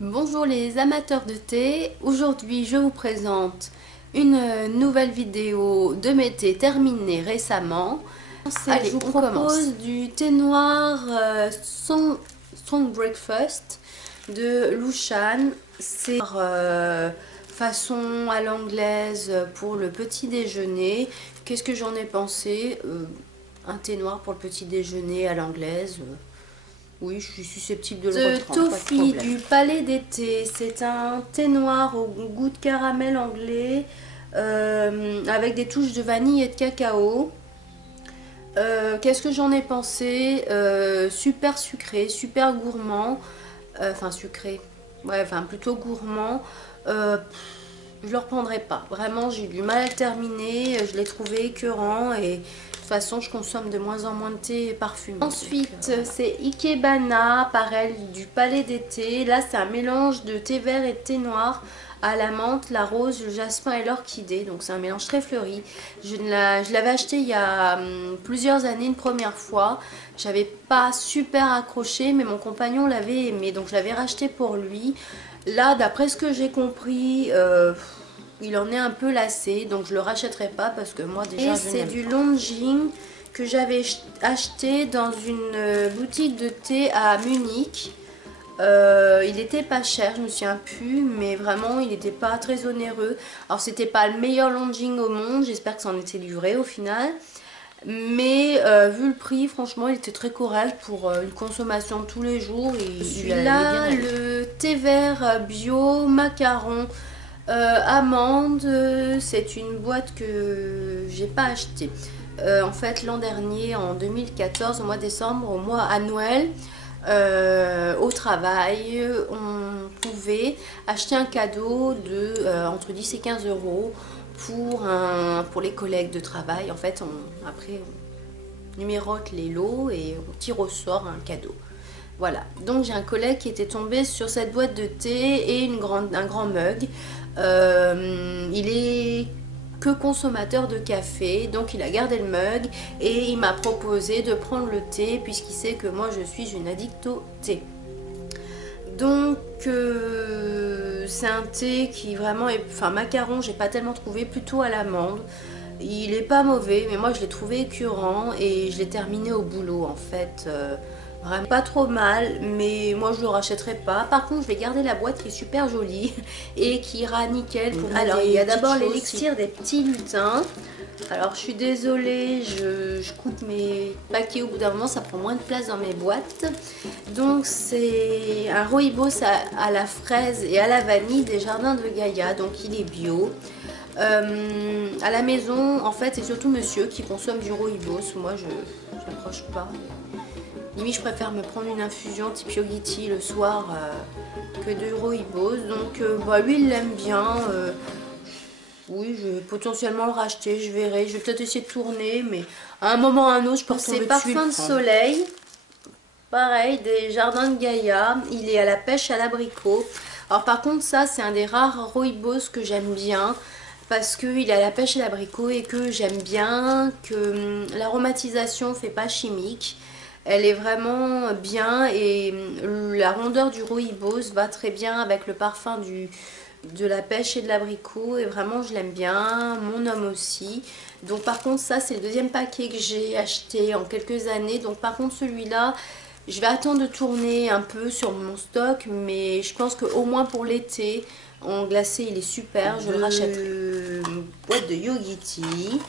Bonjour les amateurs de thé, aujourd'hui je vous présente une nouvelle vidéo de mes thés terminés récemment. Allez, je vous propose du thé noir Strong Breakfast de Lushan. C'est façon à l'anglaise pour le petit déjeuner. Qu'est-ce que j'en ai pensé? Un thé noir pour le petit déjeuner à l'anglaise. Oui, je suis susceptible de le reprendre. Toffee du Palais d'été, c'est un thé noir au goût de caramel anglais avec des touches de vanille et de cacao. Qu'est-ce que j'en ai pensé? Super sucré, super gourmand. Enfin sucré, ouais, enfin plutôt gourmand. Je le reprendrai pas. Vraiment, j'ai eu du mal à le terminer. Je l'ai trouvé écœurant et de toute façon, je consomme de moins en moins de thé parfumé. Ensuite, c'est Ikebana, pareil, du Palais d'été. Là, c'est un mélange de thé vert et de thé noir à la menthe, la rose, le jasmin et l'orchidée. Donc, c'est un mélange très fleuri. Je l'avais acheté il y a plusieurs années, une première fois. J'avais pas super accroché, mais mon compagnon l'avait aimé. Donc, je l'avais racheté pour lui. Là, d'après ce que j'ai compris... il en est un peu lassé, donc je le rachèterai pas parce que moi déjà c'est du Longing que j'avais acheté dans une boutique de thé à Munich. Il était pas cher, je me souviens plus, mais vraiment il n'était pas très onéreux. Alors c'était pas le meilleur Longing au monde, j'espère que ça en était livré au final. Mais vu le prix, franchement, il était très correct pour une consommation de tous les jours. Celui-là, le thé vert bio macaron amande, c'est une boîte que j'ai pas achetée. En fait, l'an dernier, en 2014, au mois de décembre, à Noël, au travail, on pouvait acheter un cadeau de entre 10 et 15 euros pour les collègues de travail. En fait, après, on numérote les lots et on tire au sort un cadeau. Voilà, donc j'ai un collègue qui était tombé sur cette boîte de thé et un grand mug. Il est que consommateur de café, donc il a gardé le mug et il m'a proposé de prendre le thé puisqu'il sait que moi je suis une addict au thé. Donc c'est un thé qui vraiment est, enfin macaron j'ai pas tellement trouvé, plutôt à l'amande. Il est pas mauvais, mais moi je l'ai trouvé écœurant et je l'ai terminé au boulot en fait. Vraiment pas trop mal, mais moi je le rachèterai pas. Par contre, je vais garder la boîte qui est super jolie et qui ira nickel pour. Alors, il y a d'abord l'élixir des petits lutins. Alors, je suis désolée, je coupe mes paquets au bout d'un moment, ça prend moins de place dans mes boîtes. Donc, c'est un rooibos à la fraise et à la vanille des jardins de Gaïa, donc il est bio. À la maison, en fait, c'est surtout monsieur qui consomme du rooibos. Moi, je n'approche pas. Limite, je préfère me prendre une infusion type Yogiti le soir que de rooibos. Donc, lui, il l'aime bien. Oui, je vais potentiellement le racheter, je verrai. Je vais peut-être essayer de tourner, mais à un moment ou à un autre, je peux retomber dessus. C'est Parfum de Soleil. Pareil, des jardins de Gaïa. Il est à la pêche à l'abricot. Alors, par contre, ça, c'est un des rares rooibos que j'aime bien. Parce qu'il est à la pêche à l'abricot et que j'aime bien que l'aromatisation fait pas chimique. Elle est vraiment bien et la rondeur du rooibos va très bien avec le parfum de la pêche et de l'abricot et vraiment je l'aime bien, mon homme aussi. Donc par contre ça c'est le deuxième paquet que j'ai acheté en quelques années. Donc par contre celui-là je vais attendre de tourner un peu sur mon stock, mais je pense qu'au moins pour l'été en glacé il est super, je le rachèterai. Boîte de Yogiti.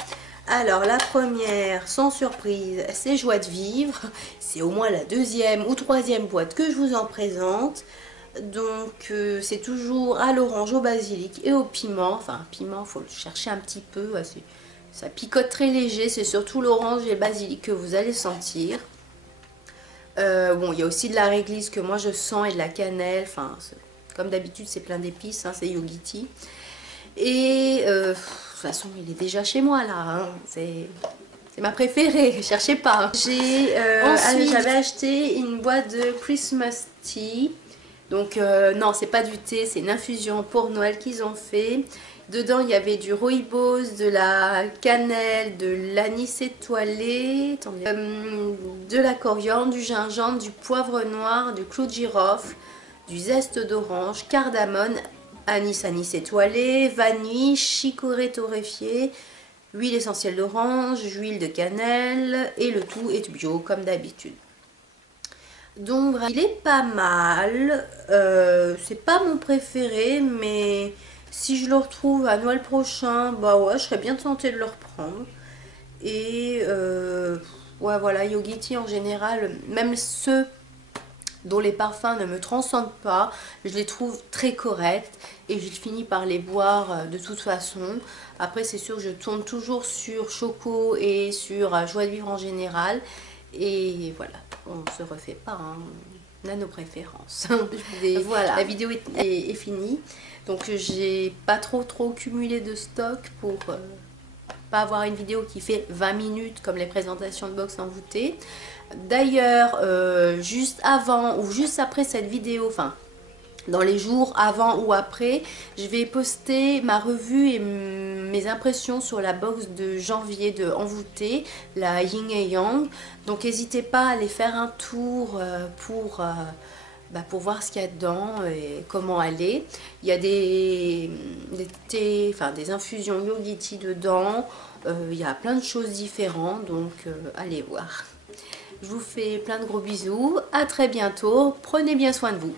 Alors la première, sans surprise, c'est Joie de vivre. C'est au moins la deuxième ou troisième boîte que je vous en présente. Donc c'est toujours à l'orange, au basilic et au piment. Enfin piment, il faut le chercher un petit peu. Ça picote très léger. C'est surtout l'orange et le basilic que vous allez sentir. Bon, il y a aussi de la réglisse que moi je sens et de la cannelle. Enfin, comme d'habitude, c'est plein d'épices. Hein, c'est Yogiti. Et de toute façon, il est déjà chez moi là. Hein. C'est ma préférée, cherchez pas. J'avais acheté une boîte de Christmas Tea. Donc non, c'est pas du thé, c'est une infusion pour Noël qu'ils ont fait. Dedans, il y avait du rooibos, de la cannelle, de l'anis étoilé, de la coriandre, du gingembre, du poivre noir, du clou de girofle, du zeste d'orange, cardamone, anis étoilé, vanille, chicorée torréfiée, huile essentielle d'orange, huile de cannelle et le tout est bio comme d'habitude. Donc il est pas mal, c'est pas mon préféré, mais si je le retrouve à Noël prochain, bah ouais, je serais bien tentée de le reprendre. Et ouais, voilà, Yogi Tea en général, même ceux dont les parfums ne me transcendent pas, je les trouve très corrects et je finis par les boire de toute façon. Après, c'est sûr, je tourne toujours sur Choco et sur Joie de Vivre en général. Et voilà, on se refait pas, hein. On a nos préférences. Voilà, la vidéo est finie. Donc j'ai pas trop cumulé de stock pour pas avoir une vidéo qui fait 20 minutes comme les présentations de box envoûtées. D'ailleurs, juste avant ou juste après cette vidéo, enfin dans les jours avant ou après, je vais poster ma revue et mes impressions sur la box de janvier de Envoûté, la Yin et Yang. Donc n'hésitez pas à aller faire un tour pour voir ce qu'il y a dedans et comment elle est. Il y a des thés, enfin des infusions Yogi Tea dedans. Il y a plein de choses différentes, donc allez voir. Je vous fais plein de gros bisous. À très bientôt. Prenez bien soin de vous.